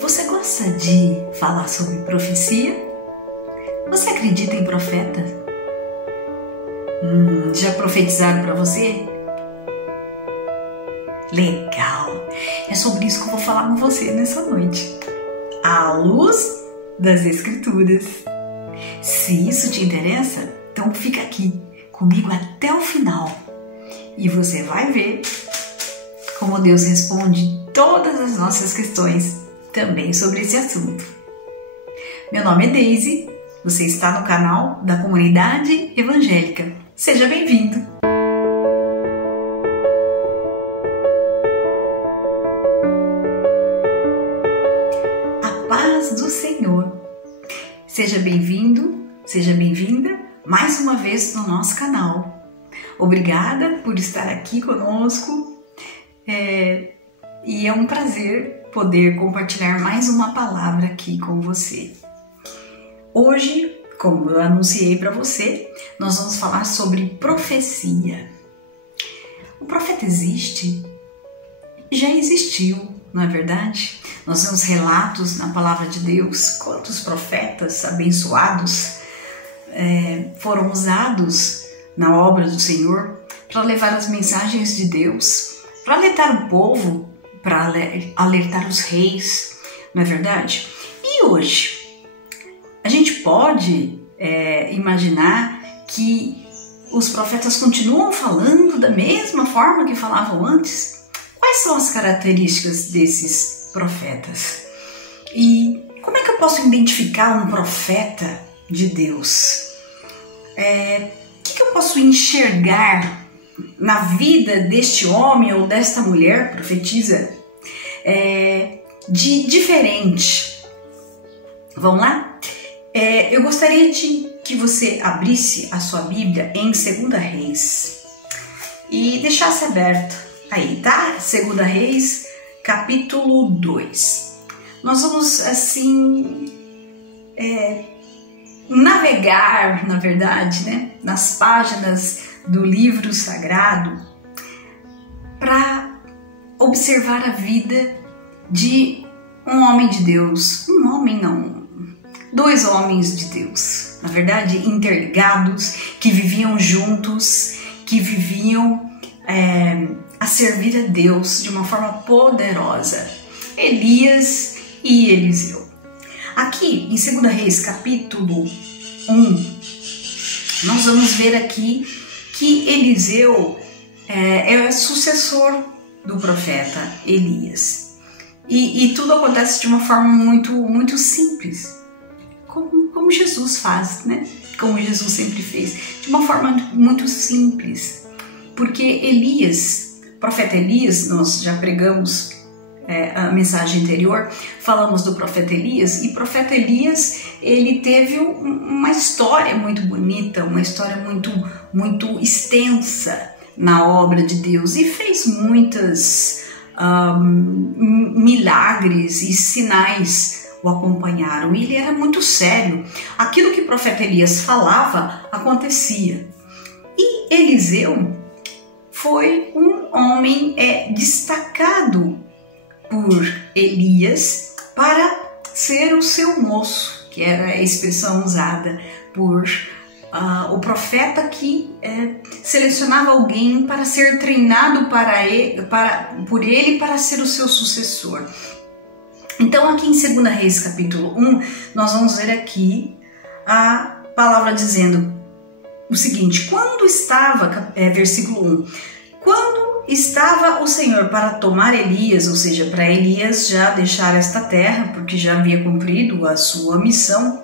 Você gosta de falar sobre profecia? Você acredita em profetas? Já profetizaram para você? Legal! É sobre isso que eu vou falar com você nessa noite. À luz das Escrituras. Se isso te interessa, então fica aqui comigo até o final. E você vai ver como Deus responde todas as nossas questões também sobre esse assunto. Meu nome é Daisy, você está no canal da Comunidade Evangélica. Seja bem-vindo! A paz do Senhor! Seja bem-vindo, seja bem-vinda mais uma vez no nosso canal. Obrigada por estar aqui conosco. E é um prazer poder compartilhar mais uma palavra aqui com você. Hoje, como eu anunciei para você, nós vamos falar sobre profecia. O profeta existe? Já existiu, não é verdade? Nós vemos relatos na palavra de Deus, quantos profetas abençoados foram usados na obra do Senhor para levar as mensagens de Deus, para alertar o povo, para alertar os reis, não é verdade? E hoje, a gente pode imaginar que os profetas continuam falando da mesma forma que falavam antes? Quais são as características desses profetas? E como é que eu posso identificar um profeta de Deus? O que eu posso enxergar na vida deste homem ou desta mulher profetisa de diferente? Vamos lá? Eu gostaria que você abrisse a sua Bíblia em 2 Reis e deixasse aberto aí, tá? 2 Reis, capítulo 2. Nós vamos, assim, navegar, na verdade, né, nas páginas do livro sagrado para observar a vida de um homem de Deus. Um homem não, dois homens de Deus, na verdade, interligados, que viviam juntos, que viviam a servir a Deus de uma forma poderosa. Elias e Eliseu. Aqui em 2 Reis, capítulo 1, nós vamos ver aqui que Eliseu é sucessor do profeta Elias. E tudo acontece de uma forma muito simples, como Jesus faz, né? Como Jesus sempre fez, de uma forma muito simples. Porque Elias, profeta Elias, nós já pregamos a mensagem anterior, falamos do profeta Elias, e o profeta Elias, ele teve uma história muito bonita, uma história muito extensa na obra de Deus, e fez muitas milagres e sinais o acompanharam. Ele era muito sério, aquilo que o profeta Elias falava acontecia. E Eliseu foi um homem destacado por Elias para ser o seu moço, que era a expressão usada por o profeta que selecionava alguém para ser treinado por ele para ser o seu sucessor. Então aqui em 2 Reis capítulo 1, nós vamos ver aqui a palavra dizendo o seguinte: quando estava, versículo 1, quando estava o Senhor para tomar Elias, ou seja, para Elias já deixar esta terra, porque já havia cumprido a sua missão,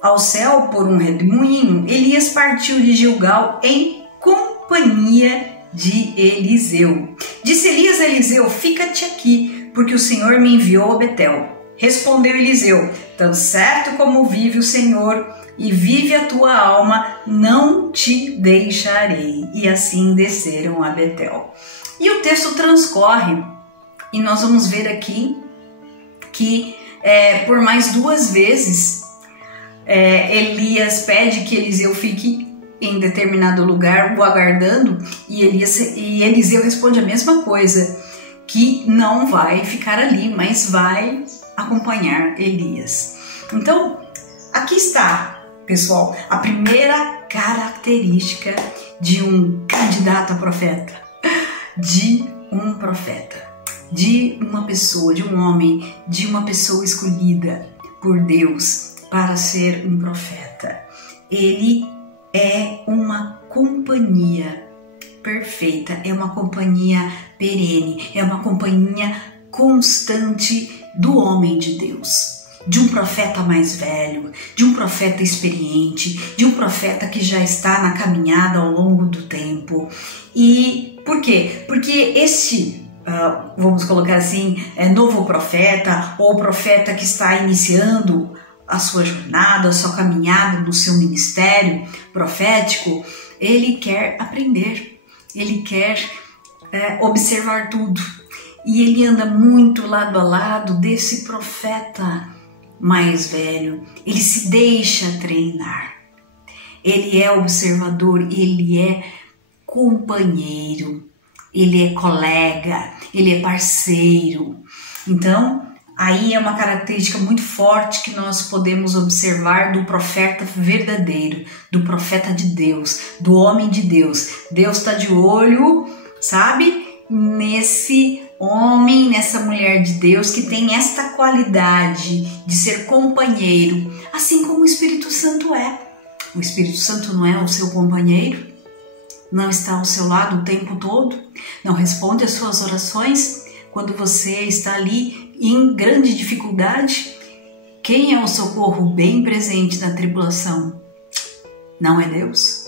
ao céu por um redemoinho, Elias partiu de Gilgal em companhia de Eliseu. Disse Elias a Eliseu: fica-te aqui, porque o Senhor me enviou a Betel. Respondeu Eliseu: tão certo como vive o Senhor e vive a tua alma, não te deixarei. E assim desceram a Betel. E o texto transcorre, e nós vamos ver aqui que por mais 2 vezes Elias pede que Eliseu fique em determinado lugar o aguardando, e Eliseu responde a mesma coisa, que não vai ficar ali, mas vai acompanhar Elias. Então, aqui está, pessoal, a primeira característica de um candidato a profeta, de um profeta, de uma pessoa, de um homem, de uma pessoa escolhida por Deus para ser um profeta. Ele é uma companhia perfeita, é uma companhia perene, é uma companhia constante do homem de Deus, de um profeta mais velho, de um profeta experiente, de um profeta que já está na caminhada ao longo do tempo. E por quê? Porque este, vamos colocar assim, novo profeta, ou profeta que está iniciando a sua jornada, a sua caminhada no seu ministério profético, ele quer aprender, ele quer observar tudo. E ele anda muito lado a lado desse profeta mais velho. Ele se deixa treinar. Ele é observador, ele é companheiro, ele é colega, ele é parceiro. Então, aí é uma característica muito forte que nós podemos observar do profeta verdadeiro, do profeta de Deus, do homem de Deus. Deus está de olho, sabe, nesse homem, nessa mulher de Deus que tem esta qualidade de ser companheiro, assim como o Espírito Santo é. O Espírito Santo não é o seu companheiro? Não está ao seu lado o tempo todo? Não responde às suas orações quando você está ali em grande dificuldade? Quem é o socorro bem presente na tribulação? Não é Deus?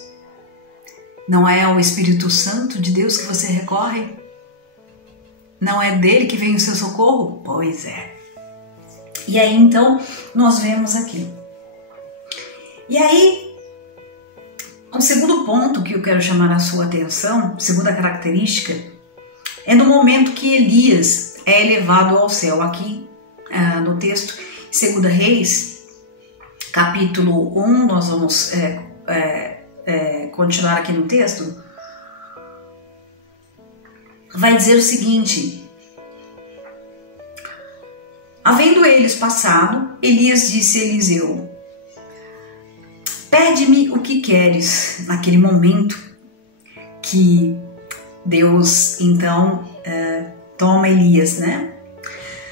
Não é ao Espírito Santo de Deus que você recorre? Não é dele que vem o seu socorro? Pois é. E aí então nós vemos aqui. E aí, o segundo ponto que eu quero chamar a sua atenção, segunda característica, é no momento que Elias é elevado ao céu. Aqui no texto, 2 Reis, capítulo 1, nós vamos continuar aqui no texto, vai dizer o seguinte: havendo eles passado, Elias disse a Eliseu: pede-me o que queres. Naquele momento que Deus então toma Elias, né?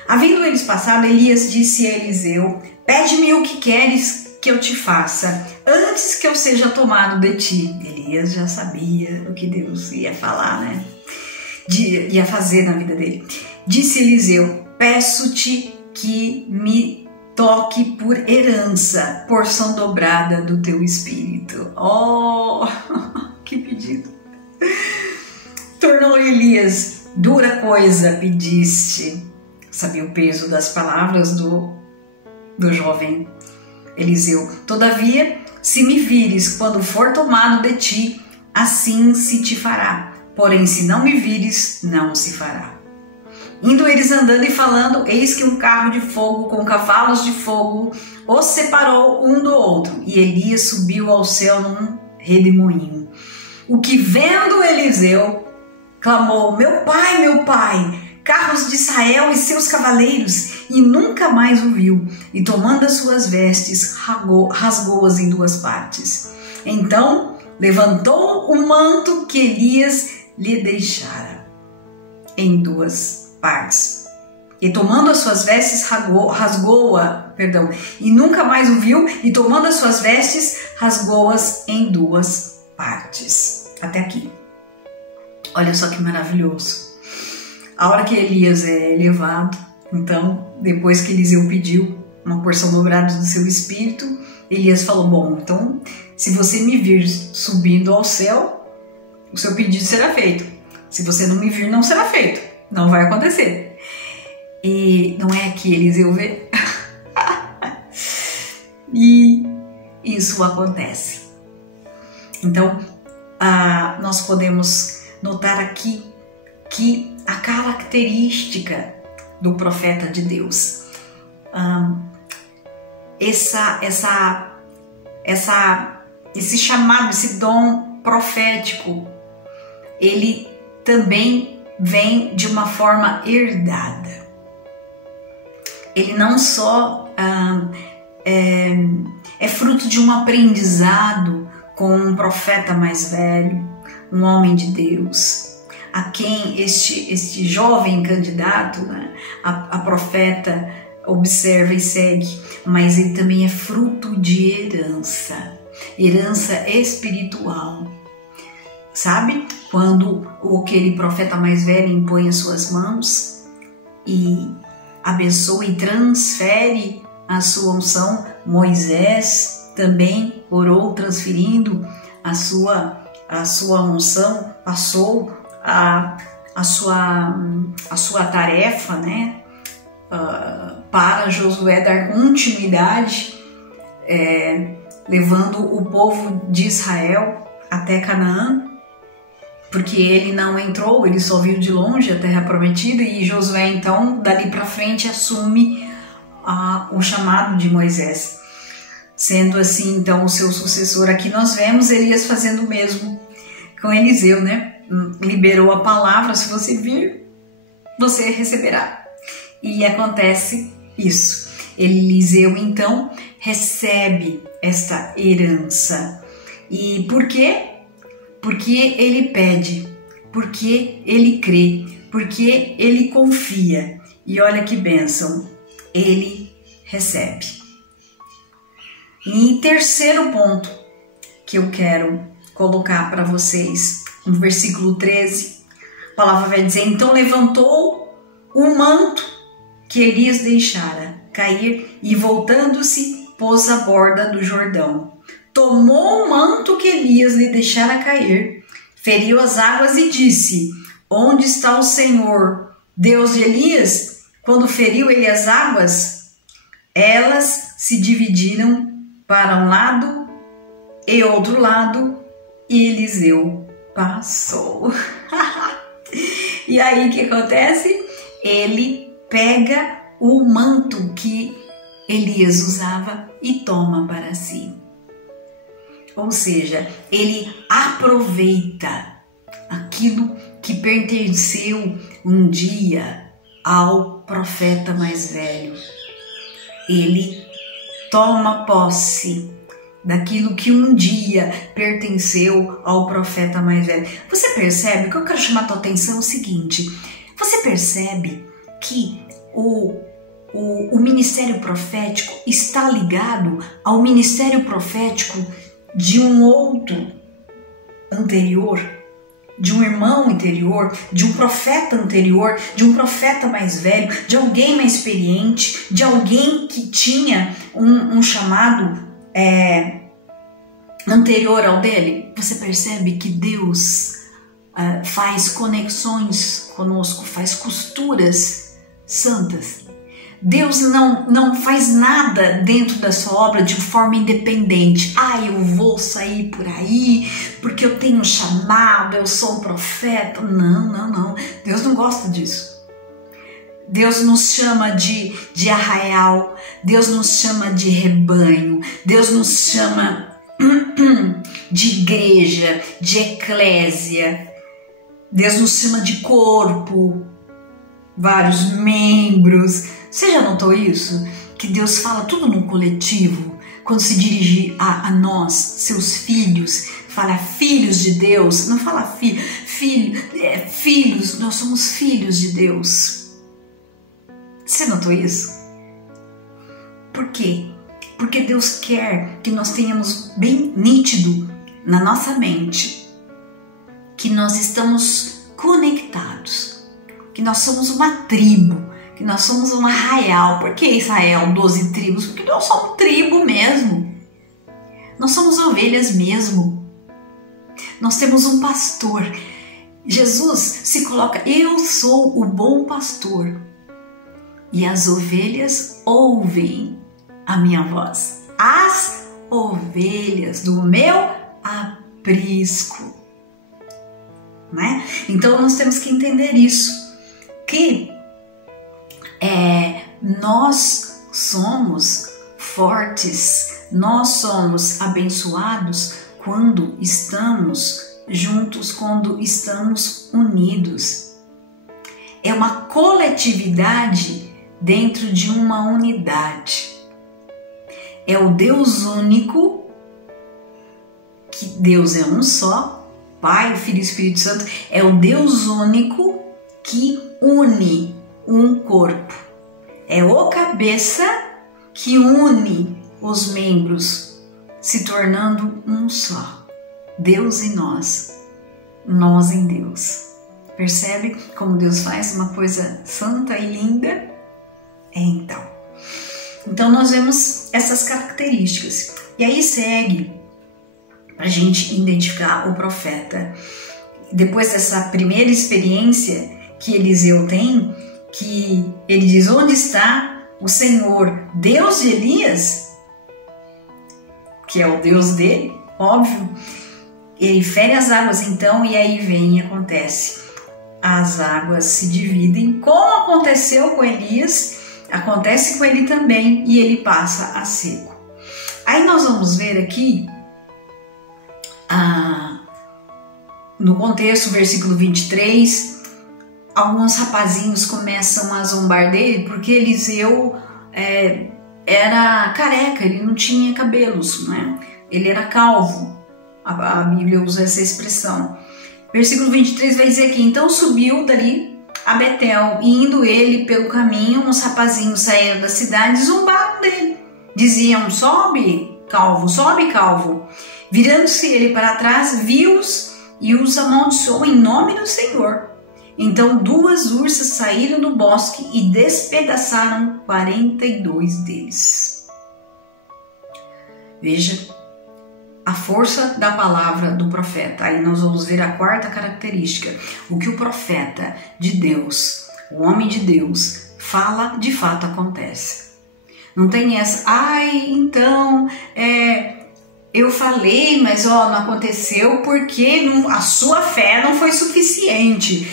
Havendo eles passado, Elias disse a Eliseu: pede-me o que queres que eu te faça, antes que eu seja tomado de ti. Elias já sabia o que Deus ia falar, né? Ia fazer na vida dele. Disse Eliseu: peço-te que me toque por herança, porção dobrada do teu espírito. Oh, que pedido! Tornou Elias: dura coisa pediste. Sabia o peso das palavras do jovem Eliseu. Todavia, se me vires quando for tomado de ti, assim se te fará. Porém, se não me vires, não se fará. Indo eles andando e falando, eis que um carro de fogo com cavalos de fogo os separou um do outro. E Elias subiu ao céu num redemoinho. O que vendo Eliseu, clamou: meu pai, carros de Israel e seus cavaleiros, e nunca mais o viu. E tomando as suas vestes, rasgou-as em duas partes. Então levantou o manto que Elias lhe deixara em duas partes. E tomando as suas vestes, rasgou-a, e nunca mais o viu, e tomando as suas vestes, rasgou-as em duas partes. Até aqui. Olha só que maravilhoso. A hora que Elias é elevado, então, depois que Eliseu pediu uma porção dobrada do seu espírito, Elias falou: bom, então, se você me vir subindo ao céu, o seu pedido será feito. Se você não me vir, não será feito. Não vai acontecer. E não é que Eliseu vê? E isso acontece. Então, nós podemos notar aqui que a característica do profeta de Deus, esse chamado, esse dom profético, ele também vem de uma forma herdada. Ele não só é fruto de um aprendizado com um profeta mais velho, um homem de Deus, a quem este jovem candidato, né, a profeta observa e segue, mas ele também é fruto de herança espiritual. Sabe? Quando aquele profeta mais velho impõe as suas mãos e abençoa e transfere a sua unção, Moisés também orou transferindo a sua unção, passou a sua tarefa, né, para Josué dar continuidade, levando o povo de Israel até Canaã, porque ele não entrou, ele só viu de longe a terra prometida, e Josué então dali para frente assume o chamado de Moisés, sendo assim então o seu sucessor. Aqui nós vemos Elias fazendo o mesmo com Eliseu, né? Liberou a palavra, se você vir, você receberá. E acontece isso. Eliseu então recebe esta herança. E por quê? Porque ele pede, porque ele crê, porque ele confia. E olha que bênção, ele recebe. E em terceiro ponto que eu quero colocar para vocês, no versículo 13, a palavra vai dizer: então levantou o manto que Elias deixara cair e, voltando-se, pôs à borda do Jordão. Tomou o manto que Elias lhe deixara cair, feriu as águas e disse: onde está o Senhor, Deus de Elias? Quando feriu ele as águas, elas se dividiram para um lado e outro lado, e Eliseu passou. E aí o que acontece? Ele pega o manto que Elias usava e toma para si. Ou seja, ele aproveita aquilo que pertenceu um dia ao profeta mais velho. Ele toma posse daquilo que um dia pertenceu ao profeta mais velho. Você percebe? O que eu quero chamar a tua atenção é o seguinte: você percebe que o ministério profético está ligado ao ministério profético de um outro anterior, de um irmão anterior, de um profeta anterior, de um profeta mais velho, de alguém mais experiente, de alguém que tinha um chamado anterior ao dele. Você percebe que Deus faz conexões conosco, faz costuras santas. Deus não faz nada dentro da sua obra de forma independente. Eu vou sair por aí porque eu tenho um chamado, eu sou um profeta. Não. Deus não gosta disso. Deus nos chama de arraial, Deus nos chama de rebanho, Deus nos chama de igreja, de eclésia. Deus nos chama de corpo, vários membros. Você já notou isso? Que Deus fala tudo no coletivo. Quando se dirige a nós, seus filhos, fala filhos de Deus, não fala filhos, nós somos filhos de Deus. Você notou isso? Por quê? Porque Deus quer que nós tenhamos bem nítido na nossa mente que nós estamos conectados, que nós somos uma tribo, que nós somos um arraial. Por que Israel, 12 tribos? Porque nós somos tribo mesmo. Nós somos ovelhas mesmo. Nós temos um pastor. Jesus se coloca: eu sou o bom pastor e as ovelhas ouvem a minha voz. As ovelhas do meu aprisco. Né? Então nós temos que entender isso, que nós somos fortes, nós somos abençoados quando estamos juntos, quando estamos unidos. é uma coletividade dentro de uma unidade. É o Deus único, que Deus é um só, Pai, Filho e Espírito Santo, é o Deus único que une um corpo. É o cabeça que une os membros, se tornando um só. Deus em nós, nós em Deus. Percebe como Deus faz uma coisa santa e linda? Então nós vemos essas características. E aí segue a gente identificar o profeta. Depois dessa primeira experiência que Eliseu tem, que ele diz: onde está o Senhor, Deus de Elias? Que é o Deus dele, óbvio. Ele fere as águas então, e aí vem e acontece. As águas se dividem, como aconteceu com Elias, acontece com ele também, e ele passa a seco. Aí nós vamos ver aqui, no contexto, versículo 23, alguns rapazinhos começam a zombar dele, porque Eliseu era careca, ele não tinha cabelos, né? Ele era calvo, a Bíblia usa essa expressão. Versículo 23 vai dizer aqui: então subiu dali a Betel, e indo ele pelo caminho, uns rapazinhos saíram da cidade e zombaram dele. Diziam: sobe, calvo, sobe, calvo. Virando-se ele para trás, viu-os e os amaldiçoou em nome do Senhor. Então 2 ursas saíram do bosque e despedaçaram 42 deles. Veja a força da palavra do profeta. Aí nós vamos ver a quarta característica. O que o profeta de Deus, o homem de Deus, fala, de fato acontece. Não tem essa, então, eu falei, mas não aconteceu porque a sua fé não foi suficiente.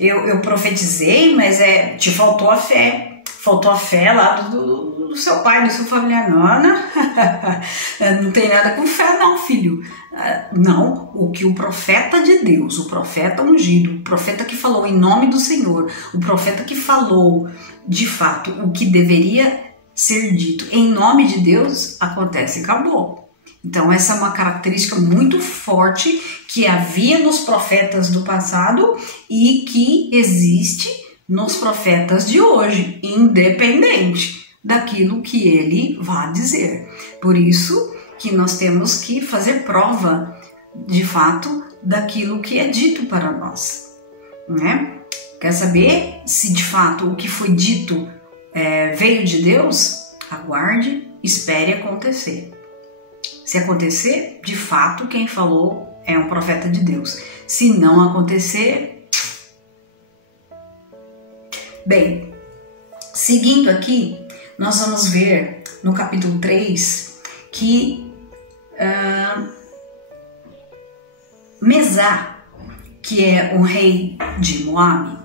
Eu profetizei, mas te faltou a fé. Faltou a fé lá do seu pai, do seu familiar. Não tem nada com fé não, filho. Não, o que o profeta de Deus, o profeta ungido, o profeta que falou em nome do Senhor, o profeta que falou de fato o que deveria ser dito em nome de Deus, acontece e acabou. Então essa é uma característica muito forte que havia nos profetas do passado e que existe nos profetas de hoje, independente daquilo que ele vá dizer. Por isso que nós temos que fazer prova, de fato, daquilo que é dito para nós, né? Quer saber se de fato o que foi dito veio de Deus? Aguarde, espere acontecer. Se acontecer, de fato, quem falou é um profeta de Deus. Se não acontecer... Bem, seguindo aqui, nós vamos ver no capítulo 3 que Mesá, que é o rei de Moabe,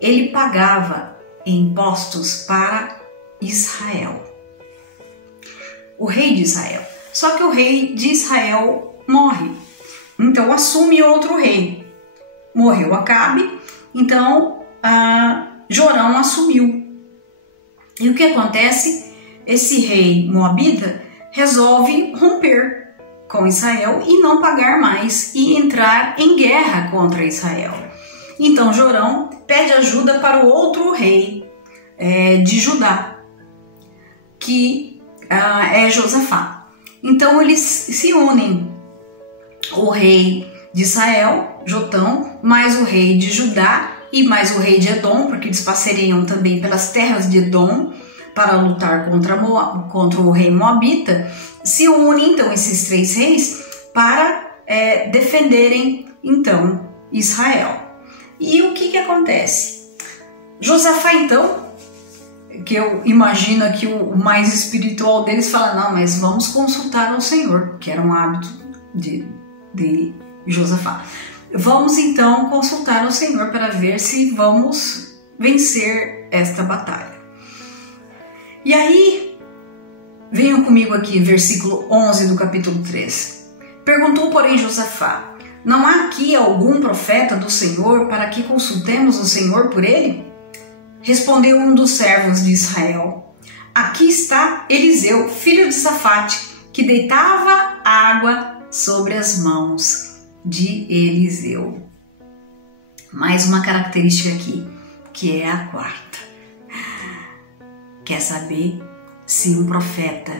ele pagava impostos para Israel. O rei de Israel. Só que o rei de Israel morre. Então assume outro rei. Morreu Acabe, então Jorão assumiu. E o que acontece? Esse rei moabita resolve romper com Israel e não pagar mais e entrar em guerra contra Israel. Então Jorão pede ajuda para o outro rei de Judá, que é Josafá. Então eles se unem, o rei de Israel, Jotão, mais o rei de Judá e mais o rei de Edom, porque eles passariam também pelas terras de Edom para lutar contra o rei moabita. Se unem então esses 3 reis para defenderem então Israel. E o que acontece? Josafá então, que eu imagino que o mais espiritual deles, fala: não, mas vamos consultar ao Senhor, que era um hábito de Josafá. Vamos então consultar ao Senhor para ver se vamos vencer esta batalha. E aí, venham comigo aqui, versículo 11 do capítulo 3. Perguntou, porém, Josafá: Não há aqui algum profeta do Senhor para que consultemos o Senhor por ele? Respondeu um dos servos de Israel: aqui está Eliseu, filho de Safate, que deitava água sobre as mãos de Eliseu. Mais uma característica aqui, que é a quarta. Quer saber se um profeta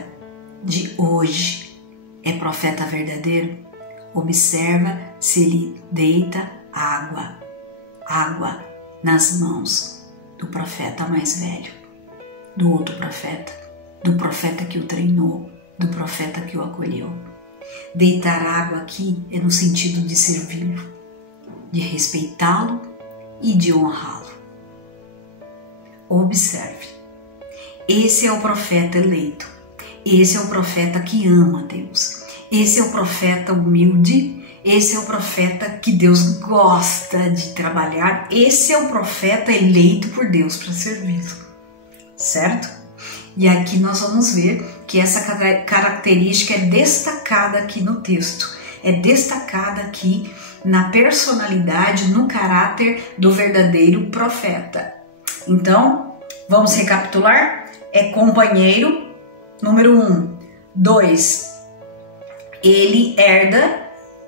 de hoje é profeta verdadeiro? Observa se ele deita água nas mãos do profeta mais velho, do outro profeta, do profeta que o treinou, do profeta que o acolheu. Deitar água aqui é no sentido de servi-lo, de respeitá-lo e de honrá-lo. Observe, esse é o profeta eleito, esse é o profeta que ama Deus. Esse é o profeta humilde, esse é o profeta que Deus gosta de trabalhar, esse é o profeta eleito por Deus para servi-lo, certo? E aqui nós vamos ver que essa característica é destacada aqui no texto, é destacada aqui na personalidade, no caráter do verdadeiro profeta. Então, vamos recapitular? É companheiro, número 1. 2. Ele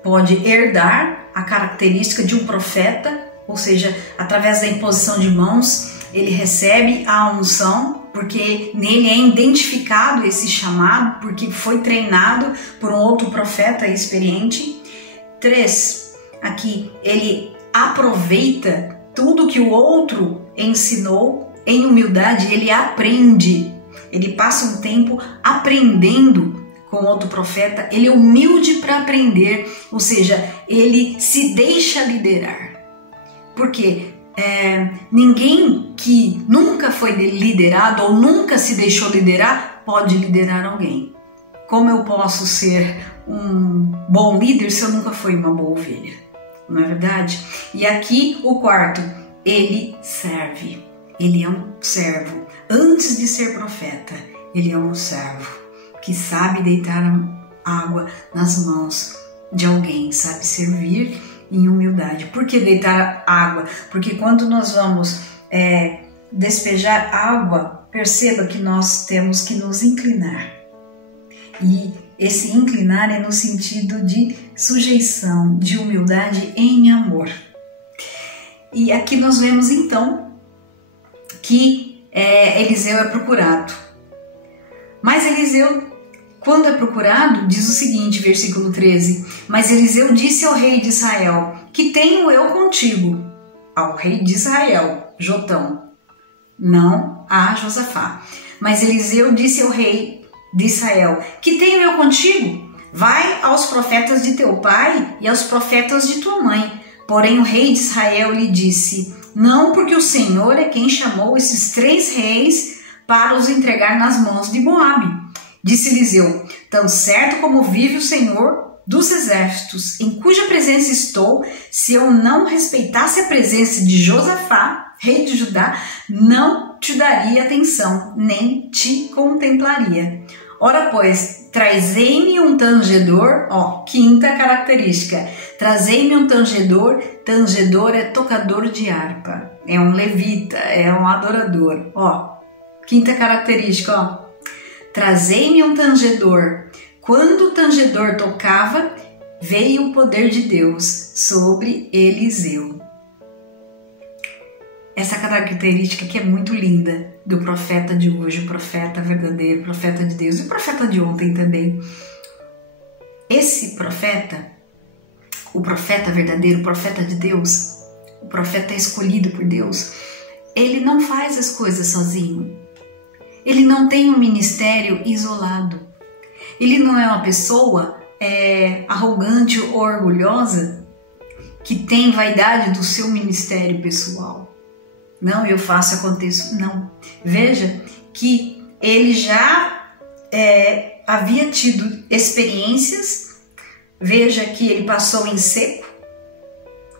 pode herdar a característica de um profeta, ou seja, através da imposição de mãos, ele recebe a unção, porque nele é identificado esse chamado, porque foi treinado por um outro profeta experiente. 3, aqui ele aproveita tudo que o outro ensinou, em humildade ele aprende, ele passa um tempo aprendendo com outro profeta, ele é humilde para aprender, ou seja, ele se deixa liderar. Porque ninguém que nunca foi liderado ou nunca se deixou liderar pode liderar alguém. Como eu posso ser um bom líder se eu nunca fui uma boa ovelha? Não é verdade? E aqui o quarto, ele serve. Ele é um servo. Antes de ser profeta, ele é um servo que sabe deitar água nas mãos de alguém, sabe servir em humildade. Por que deitar água? Porque quando nós vamos despejar água, perceba que nós temos que nos inclinar. E esse inclinar é no sentido de sujeição, de humildade em amor. E aqui nós vemos então que Eliseu é procurado. Mas Eliseu, quando é procurado, diz o seguinte, versículo 13: mas Eliseu disse ao rei de Israel: que tenho eu contigo? Ao rei de Israel, Jotão, não a Josafá. Mas Eliseu disse ao rei de Israel: que tenho eu contigo? Vai aos profetas de teu pai e aos profetas de tua mãe. Porém o rei de Israel lhe disse: não, porque o Senhor é quem chamou esses 3 reis para os entregar nas mãos de Moabe. Disse Eliseu: tão certo como vive o Senhor dos exércitos, em cuja presença estou, se eu não respeitasse a presença de Josafá, rei de Judá, não te daria atenção, nem te contemplaria. Ora, pois, trazei-me um tangedor, quinta característica, trazei-me um tangedor. Tangedor é tocador de harpa, é um levita, é um adorador. Quinta característica, trazei-me um tangedor. Quando o tangedor tocava, veio o poder de Deus sobre Eliseu. Essa característica que é muito linda do profeta de hoje, o profeta verdadeiro, o profeta de Deus e o profeta de ontem também. Esse profeta, o profeta verdadeiro, o profeta de Deus, o profeta escolhido por Deus, ele não faz as coisas sozinho. Ele não tem um ministério isolado. Ele não é uma pessoa arrogante ou orgulhosa que tem vaidade do seu ministério pessoal. Não, eu faço, aconteço. Não. Veja que ele já havia tido experiências. Veja que ele passou em seco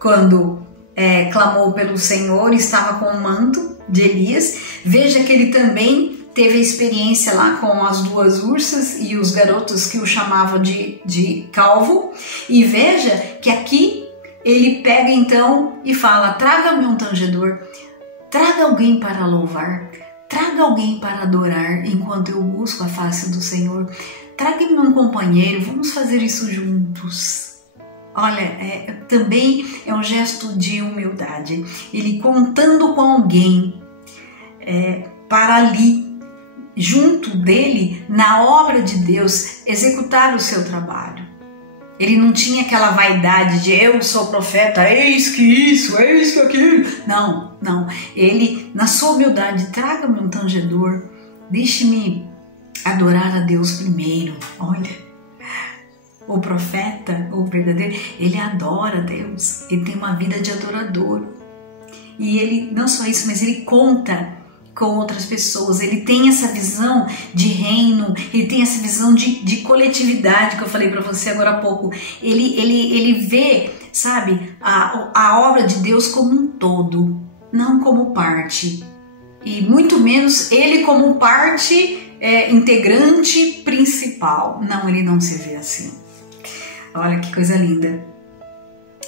quando clamou pelo Senhor, estava com o manto de Elias. Veja que ele também teve a experiência lá com as duas ursas e os garotos que o chamavam de calvo. E veja que aqui ele pega então e fala: traga-me um tangedor, traga alguém para louvar, traga alguém para adorar enquanto eu busco a face do Senhor. Traga-me um companheiro, vamos fazer isso juntos. Olha, também é um gesto de humildade. Ele contando com alguém para ali, junto dele, na obra de Deus, executar o seu trabalho. Ele não tinha aquela vaidade de eu sou profeta, eis que isso, eis que aquilo. Não. Ele, na sua humildade, traga-me um tangedor, deixe-me adorar a Deus primeiro. Olha, o profeta, o verdadeiro, ele adora a Deus, ele tem uma vida de adorador. E ele, não só isso, mas ele conta com outras pessoas, ele tem essa visão de reino, ele tem essa visão de coletividade que eu falei para você agora há pouco. Ele vê, sabe, a obra de Deus como um todo, não como parte, e muito menos ele como parte integrante principal. Não, ele não se vê assim. Olha que coisa linda.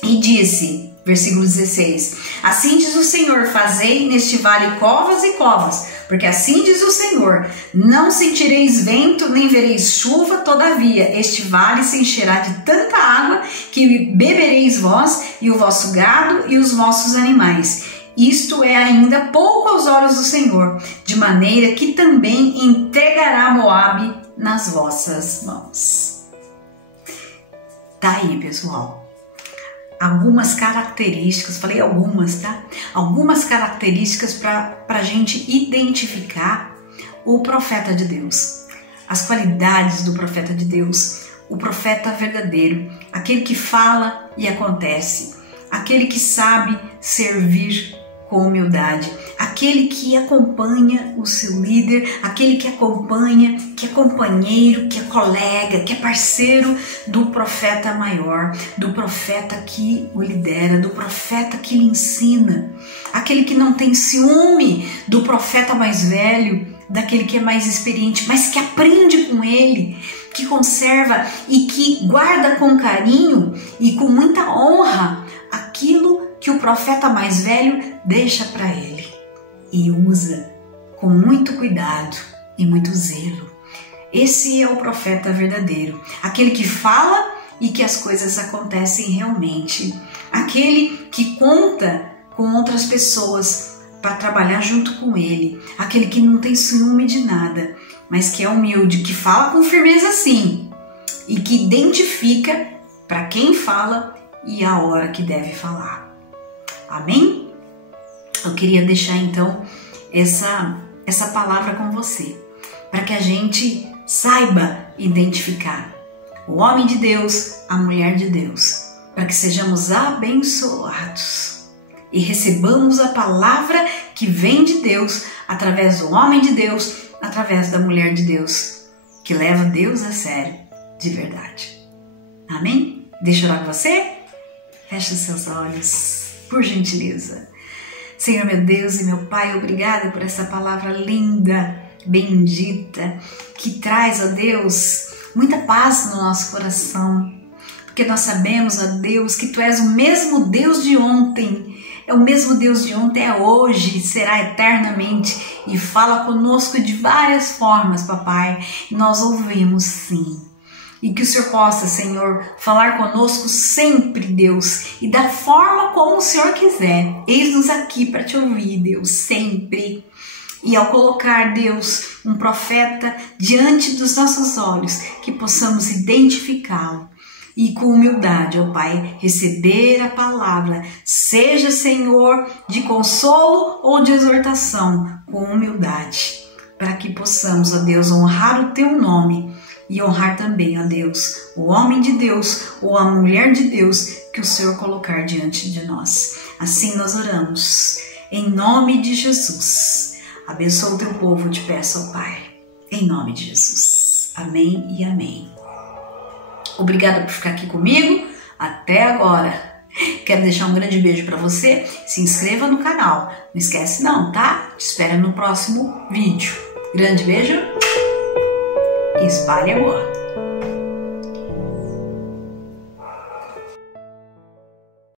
E disse, versículo 16: assim diz o Senhor, fazei neste vale covas e covas, porque assim diz o Senhor, não sentireis vento, nem vereis chuva, todavia este vale se encherá de tanta água, que bebereis vós, e o vosso gado, e os vossos animais. Isto é ainda pouco aos olhos do Senhor, de maneira que também entregará Moabe nas vossas mãos. Tá aí, pessoal. Algumas características, falei algumas, tá? Algumas características para a gente identificar o profeta de Deus. As qualidades do profeta de Deus, o profeta verdadeiro, aquele que fala e acontece, aquele que sabe servir com humildade, aquele que acompanha o seu líder, aquele que acompanha, que é companheiro, que é colega, que é parceiro do profeta maior, do profeta que o lidera, do profeta que lhe ensina, aquele que não tem ciúme do profeta mais velho, daquele que é mais experiente, mas que aprende com ele, que conserva e que guarda com carinho e com muita honra aquilo que o profeta mais velho deixa para ele e usa com muito cuidado e muito zelo. Esse é o profeta verdadeiro, aquele que fala e que as coisas acontecem realmente, aquele que conta com outras pessoas para trabalhar junto com ele, aquele que não tem ciúme de nada, mas que é humilde, que fala com firmeza sim e que identifica para quem fala e a hora que deve falar. Amém? Eu queria deixar então essa palavra com você, para que a gente saiba identificar o homem de Deus, a mulher de Deus, para que sejamos abençoados e recebamos a palavra que vem de Deus, através do homem de Deus, através da mulher de Deus, que leva Deus a sério, de verdade. Amém? Deixa eu orar com você? Feche os seus olhos, por gentileza. Senhor, meu Deus e meu Pai, obrigada por essa palavra linda, bendita, que traz, ó Deus, muita paz no nosso coração, porque nós sabemos, ó Deus, que Tu és o mesmo Deus de ontem, é o mesmo Deus de ontem, é hoje, será eternamente, e fala conosco de várias formas, papai, e nós ouvimos sim. E que o Senhor possa, Senhor, falar conosco sempre, Deus, e da forma como o Senhor quiser. Eis-nos aqui para Te ouvir, Deus, sempre. E ao colocar, Deus, um profeta diante dos nossos olhos, que possamos identificá-lo e com humildade, ó Pai, receber a palavra, seja, Senhor, de consolo ou de exortação, com humildade, para que possamos, ó Deus, honrar o Teu nome e honrar também, ó Deus, o homem de Deus ou a mulher de Deus que o Senhor colocar diante de nós. Assim nós oramos, em nome de Jesus. Abençoa o Teu povo, te peço, ó Pai, em nome de Jesus. Amém e amém. Obrigada por ficar aqui comigo até agora. Quero deixar um grande beijo para você. Se inscreva no canal. Não esquece não, tá? Te espero no próximo vídeo. Grande beijo e espalhe amor.